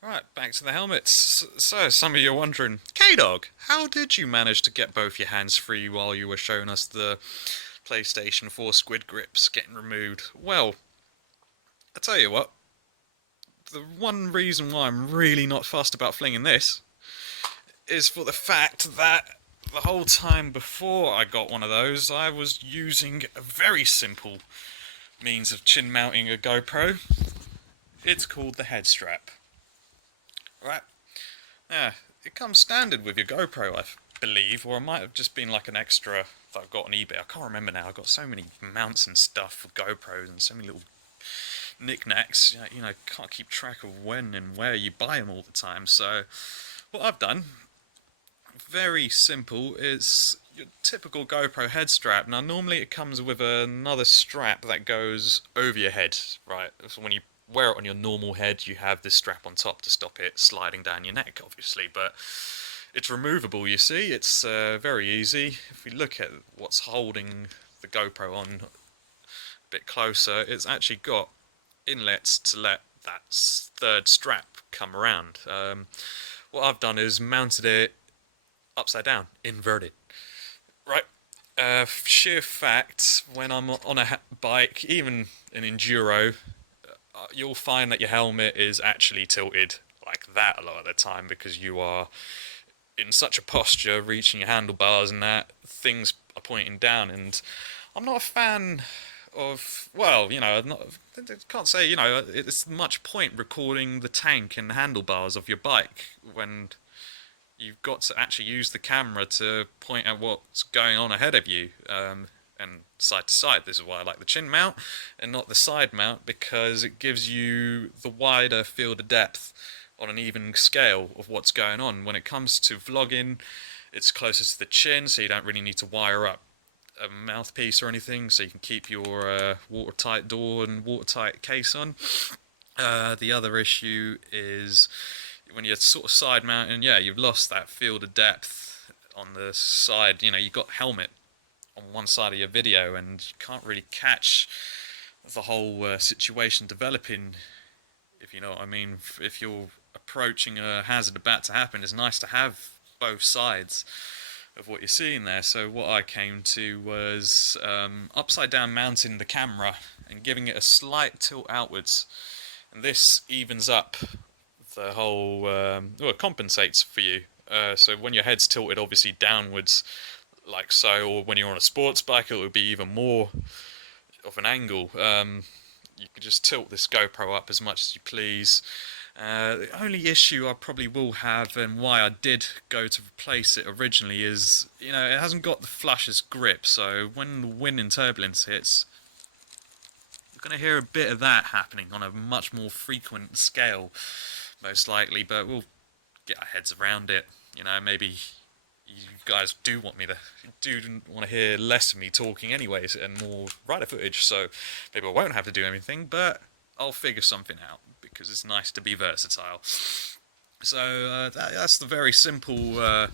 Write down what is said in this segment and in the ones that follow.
Right, back to the helmets. So, some of you are wondering, K-Dog, how did you manage to get both your hands free while you were showing us the PlayStation 4 squid grips getting removed? Well, I tell you what, the one reason why I'm really not fussed about flinging this is for the fact that the whole time before I got one of those, I was using a very simple means of chin mounting a GoPro. It's called the head strap. Right? Yeah, it comes standard with your GoPro, I believe, or it might have just been like an extra that I've got on eBay. I can't remember now. I've got so many mounts and stuff for GoPros and so many little knickknacks. Can't keep track of when and where you buy them all the time. So, what I've done, very simple, is your typical GoPro head strap. Now, normally it comes with another strap that goes over your head, right? So when you wear it on your normal head, you have this strap on top to stop it sliding down your neck, obviously, but it's removable, you see. It's very easy. If we look at what's holding the GoPro on a bit closer, it's actually got inlets to let that third strap come around. What I've done is mounted it upside down, inverted. Right. Sheer fact, when I'm on a bike, even an enduro, you'll find that your helmet is actually tilted like that a lot of the time because you are in such a posture, reaching your handlebars and that, things are pointing down. And I'm not a fan of, well, I'm not, I can't say, it's much point recording the tank and the handlebars of your bike when you've got to actually use the camera to point at what's going on ahead of you. And side to side. This is why I like the chin mount and not the side mount, because it gives you the wider field of depth on an even scale of what's going on. When it comes to vlogging, it's closest to the chin, so you don't really need to wire up a mouthpiece or anything, so you can keep your watertight door and watertight case on. The other issue is when you're sort of side mounting, yeah, you've lost that field of depth on the side. You've got helmet on one side of your video and you can't really catch the whole situation developing, if you know what I mean. If you're approaching a hazard about to happen, it's nice to have both sides of what you're seeing there. So what I came to was upside down mounting the camera and giving it a slight tilt outwards, and this evens up the whole, well, it compensates for you. So when your head's tilted obviously downwards like so, or when you're on a sports bike, it will be even more of an angle. You can just tilt this GoPro up as much as you please. The only issue I probably will have, and why I did go to replace it originally, is it hasn't got the flushest grip. So when the wind and turbulence hits, you're going to hear a bit of that happening on a much more frequent scale, most likely. But we'll get our heads around it. Maybe you guys do want to hear less of me talking anyways and more rider footage, so maybe I won't have to do anything, but I'll figure something out because it's nice to be versatile. So that's the very simple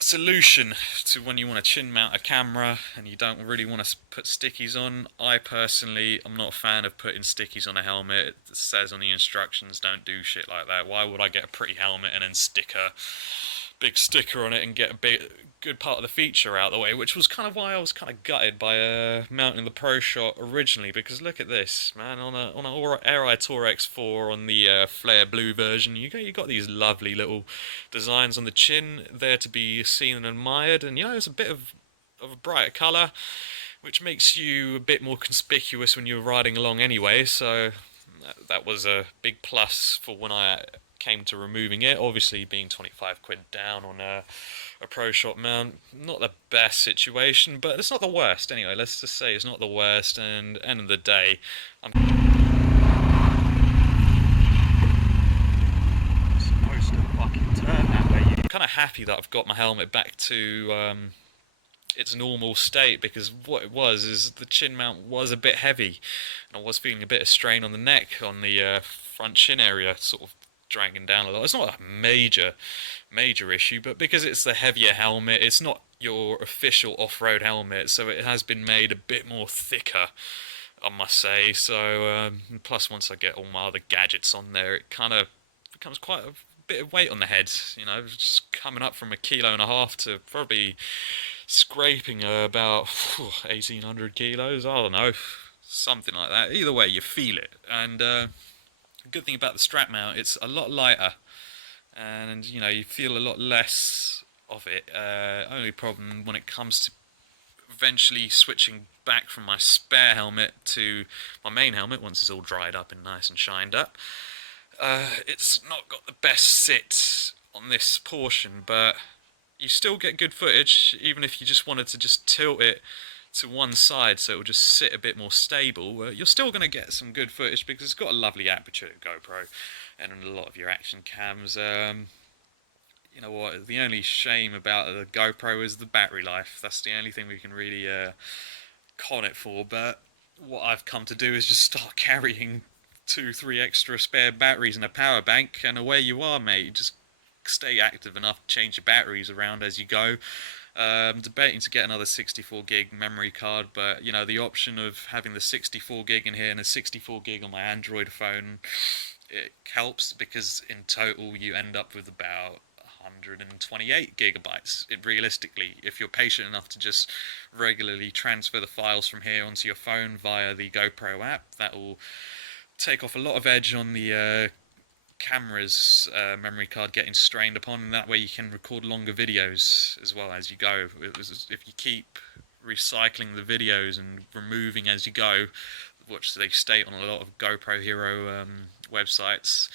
solution to when you want to chin mount a camera and you don't really want to put stickies on. I personally am not a fan of putting stickies on a helmet. It says on the instructions don't do shit like that. Why would I get a pretty helmet and then stick a big sticker on it and get a good part of the feature out of the way, which was kind of why I was kind of gutted by mounting the Proshot originally, because look at this, man, on a Air Tour X4 on the Flare Blue version, you got these lovely little designs on the chin there to be seen and admired, and it's a bit of a brighter colour, which makes you a bit more conspicuous when you're riding along anyway, so that was a big plus for when I came to removing it. Obviously being 25 quid down on a Proshot mount, not the best situation, but it's not the worst anyway. Let's just say it's not the worst, and end of the day, I'm supposed to fucking turn that way. I'm kind of happy that I've got my helmet back to its normal state, because what it was is the chin mount was a bit heavy and I was feeling a bit of strain on the neck, on the front chin area, sort of dragging down a lot. It's not a major issue, but because it's the heavier helmet, it's not your official off-road helmet, so it has been made a bit more thicker I must say. So plus, once I get all my other gadgets on there, it kind of becomes quite a bit of weight on the head. You know, just coming up from 1.5 kilos to probably scraping about 1,800 kilos. I don't know, something like that. Either way, you feel it. And the good thing about the strap mount, it's a lot lighter, and you know you feel a lot less of it. Only problem when it comes to eventually switching back from my spare helmet to my main helmet once it's all dried up and nice and shined up. It's not got the best sit on this portion, but you still get good footage, even if you just wanted to just tilt it to one side so it will just sit a bit more stable. You're still going to get some good footage because it's got a lovely aperture GoPro, and a lot of your action cams. You know what? The only shame about the GoPro is the battery life. That's the only thing we can really con it for. But what I've come to do is just start carrying 2, 3 extra spare batteries and a power bank, and away you are, mate. Just stay active enough to change your batteries around as you go. I'm debating to get another 64 gig memory card, but you know the option of having the 64 gig in here and a 64 gig on my Android phone, it helps because in total you end up with about 128 gigabytes. Realistically, if you're patient enough to just regularly transfer the files from here onto your phone via the GoPro app, that will take off a lot of edge on the camera's memory card getting strained upon, and that way you can record longer videos as well as you go. If you keep recycling the videos and removing as you go, which they state on a lot of GoPro Hero websites,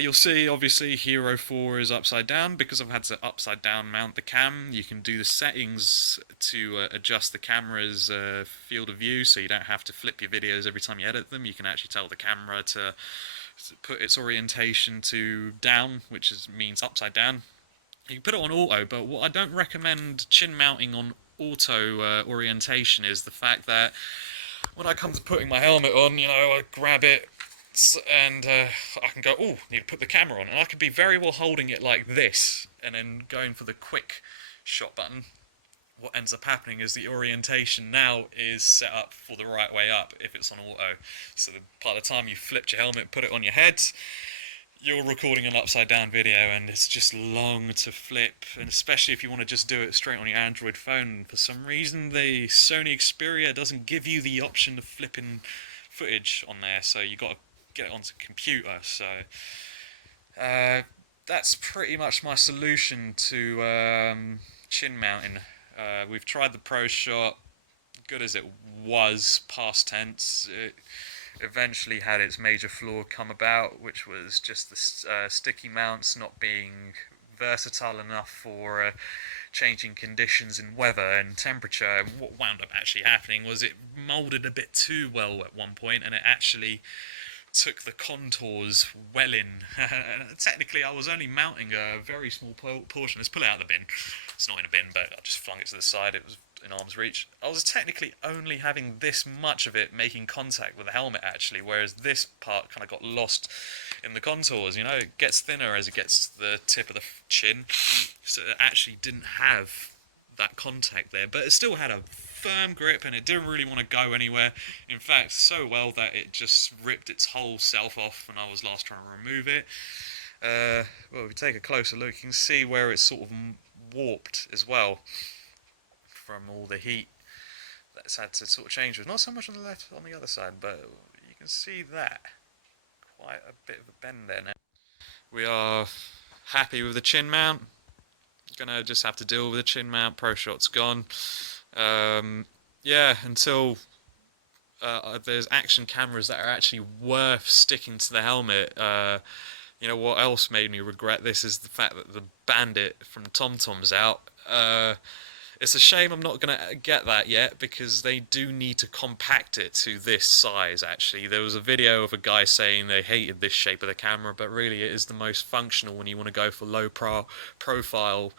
you'll see obviously Hero 4 is upside down because I've had to upside down mount the cam. You can do the settings to adjust the camera's field of view so you don't have to flip your videos every time you edit them. You can actually tell the camera to put its orientation to down, which means upside down. You can put it on auto, but what I don't recommend chin mounting on auto orientation is the fact that when I come to putting my helmet on, you know, I grab it and I can go, oh, need to put the camera on, and I could be very well holding it like this and then going for the quick shot button. What ends up happening is the orientation now is set up for the right way up if it's on auto. So by the time you flipped your helmet, put it on your head, you're recording an upside down video and it's just long to flip, and especially if you want to just do it straight on your Android phone. For some reason the Sony Xperia doesn't give you the option of flipping footage on there, so you got to get it onto computer. So that's pretty much my solution to chin mounting. We've tried the Proshot, good as it was, past tense. It eventually had its major flaw come about, which was just the sticky mounts not being versatile enough for changing conditions in weather and temperature. And what wound up actually happening was it moulded a bit too well at one point, and it actually took the contours well in. Technically, I was only mounting a very small portion. Let's pull it out of the bin. It's not in a bin, but I just flung it to the side. It was in arm's reach. I was technically only having this much of it making contact with the helmet, actually, whereas this part kind of got lost in the contours. You know, it gets thinner as it gets to the tip of the chin, so it actually didn't have that contact there, but it still had a firm grip and it didn't really want to go anywhere. In fact, so well that it just ripped its whole self off when I was last trying to remove it. Well, if we take a closer look, you can see where it's sort of warped as well from all the heat that's had to sort of change with. Not so much on the left, on the other side, but you can see that. Quite a bit of a bend there now. We are happy with the chin mount. Gonna just have to deal with the chin mount. Proshot's gone. Yeah, until there's action cameras that are actually worth sticking to the helmet. You know what else made me regret this is the fact that the Bandit from TomTom's out. It's a shame I'm not going to get that yet, because they do need to compact it to this size, actually. There was a video of a guy saying they hated this shape of the camera, but really it is the most functional when you want to go for low profile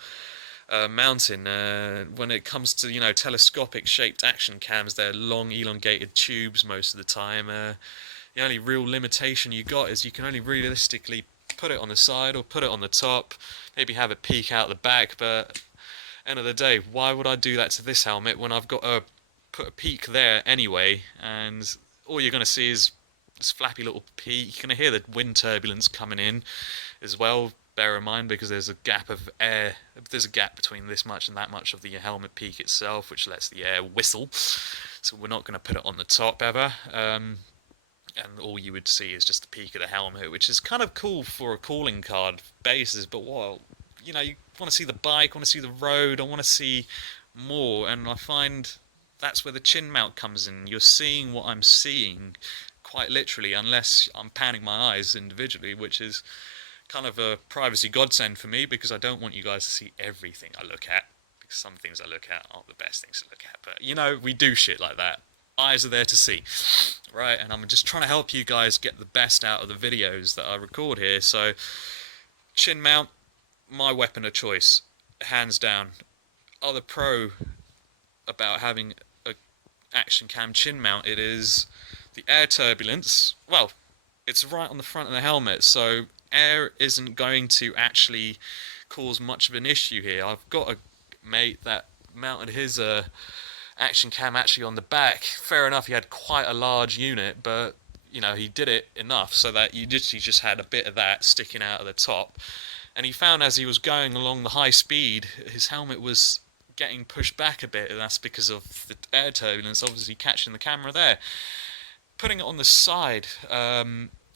mounting. When it comes to, you know, telescopic shaped action cams, they're long elongated tubes most of the time. The only real limitation you got is you can only realistically put it on the side or put it on the top, maybe have it peek out the back, but end of the day, why would I do that to this helmet when I've got to put a peak there anyway, and all you're going to see is this flappy little peak. You're going to hear the wind turbulence coming in as well. Bear in mind, because there's a gap of air, there's a gap between this much and that much of the helmet peak itself, which lets the air whistle. So we're not going to put it on the top ever. And all you would see is just the peak of the helmet, which is kind of cool for a calling card basis. But well, you know, you want to see the bike, want to see the road, I want to see more, and I find that's where the chin mount comes in. You're seeing what I'm seeing, quite literally, unless I'm panning my eyes individually, which is kind of a privacy godsend for me, because I don't want you guys to see everything I look at, because some things I look at aren't the best things to look at. But you know, we do shit like that. Eyes are there to see, right? And I'm just trying to help you guys get the best out of the videos that I record here. So, chin mount, my weapon of choice, hands down. Other pro about having a action cam chin mount, it is the air turbulence. Well, it's right on the front of the helmet, so air isn't going to actually cause much of an issue here. I've got a mate that mounted his action cam actually on the back. Fair enough, he had quite a large unit, but you know, he did it enough so that you literally just had a bit of that sticking out of the top. And he found as he was going along the high speed, his helmet was getting pushed back a bit, and that's because of the air turbulence obviously catching the camera there. Putting it on the side,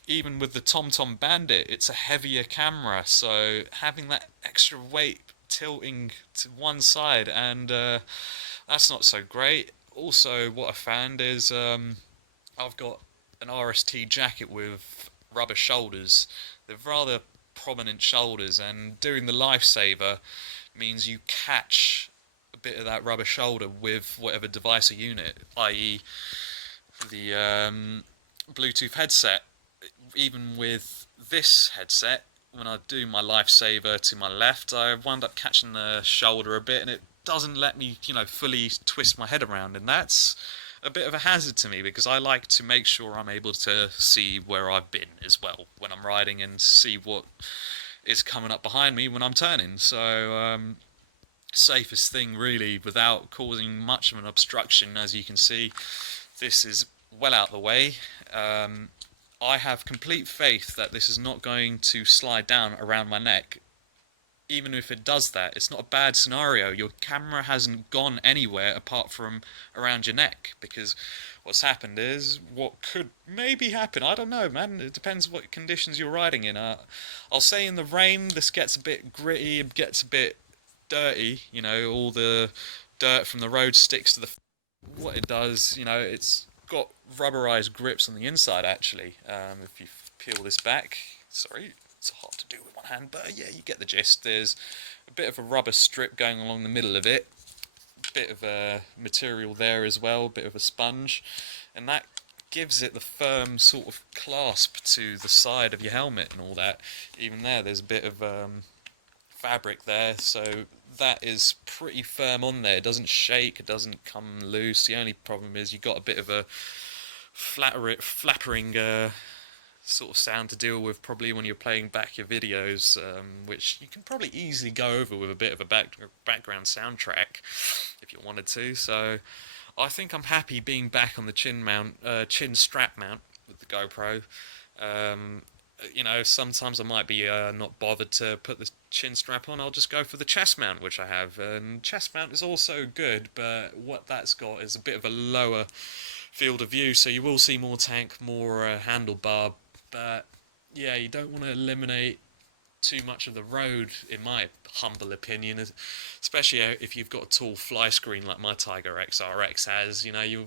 even with the TomTom Bandit, it's a heavier camera, so having that extra weight tilting to one side, and that's not so great. Also, what I found is I've got an RST jacket with rubber shoulders. They're rather prominent shoulders, and doing the lifesaver means you catch a bit of that rubber shoulder with whatever device or unit, i.e. the Bluetooth headset. Even with this headset, when I do my lifesaver to my left, I wind up catching the shoulder a bit, and it doesn't let me, you know, fully twist my head around, and that's a bit of a hazard to me, because I like to make sure I'm able to see where I've been as well when I'm riding, and see what is coming up behind me when I'm turning. So safest thing really, without causing much of an obstruction. As you can see, this is well out the way. I have complete faith that this is not going to slide down around my neck. Even if it does that, it's not a bad scenario. Your camera hasn't gone anywhere apart from around your neck, because what's happened is, what could maybe happen, I don't know, man, it depends what conditions you're riding in. I'll say in the rain, this gets a bit gritty, it gets a bit dirty, you know, all the dirt from the road sticks to the... What it does, you know, it's got rubberized grips on the inside actually. If you peel this back, sorry, it's hard to do with one hand, but yeah, you get the gist. There's a bit of a rubber strip going along the middle of it, a bit of a material there as well, a bit of a sponge, and that gives it the firm sort of clasp to the side of your helmet and all that. Even there's a bit of fabric there, so that is pretty firm on there. It doesn't shake, it doesn't come loose. The only problem is you got a bit of a flappering sort of sound to deal with, probably when you're playing back your videos, which you can probably easily go over with a bit of a background soundtrack if you wanted to. So I think I'm happy being back on the chin strap mount with the GoPro. You know, sometimes I might be not bothered to put the chin strap on. I'll just go for the chest mount, which I have. And chest mount is also good, but what that's got is a bit of a lower field of view, so you will see more tank, more handlebar. But yeah, you don't want to eliminate too much of the road, in my humble opinion, especially if you've got a tall fly screen like my Tiger XRX has. You know,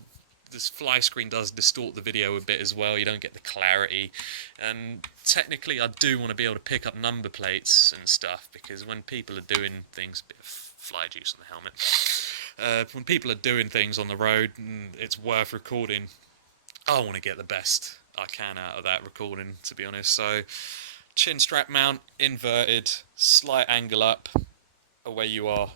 this fly screen does distort the video a bit as well. You don't get the clarity, and technically I do want to be able to pick up number plates and stuff, because when people are doing things, bit of fly juice on the helmet, when people are doing things on the road and it's worth recording, I want to get the best I can out of that recording, to be honest. So chin strap mount, inverted, slight angle up, away you are.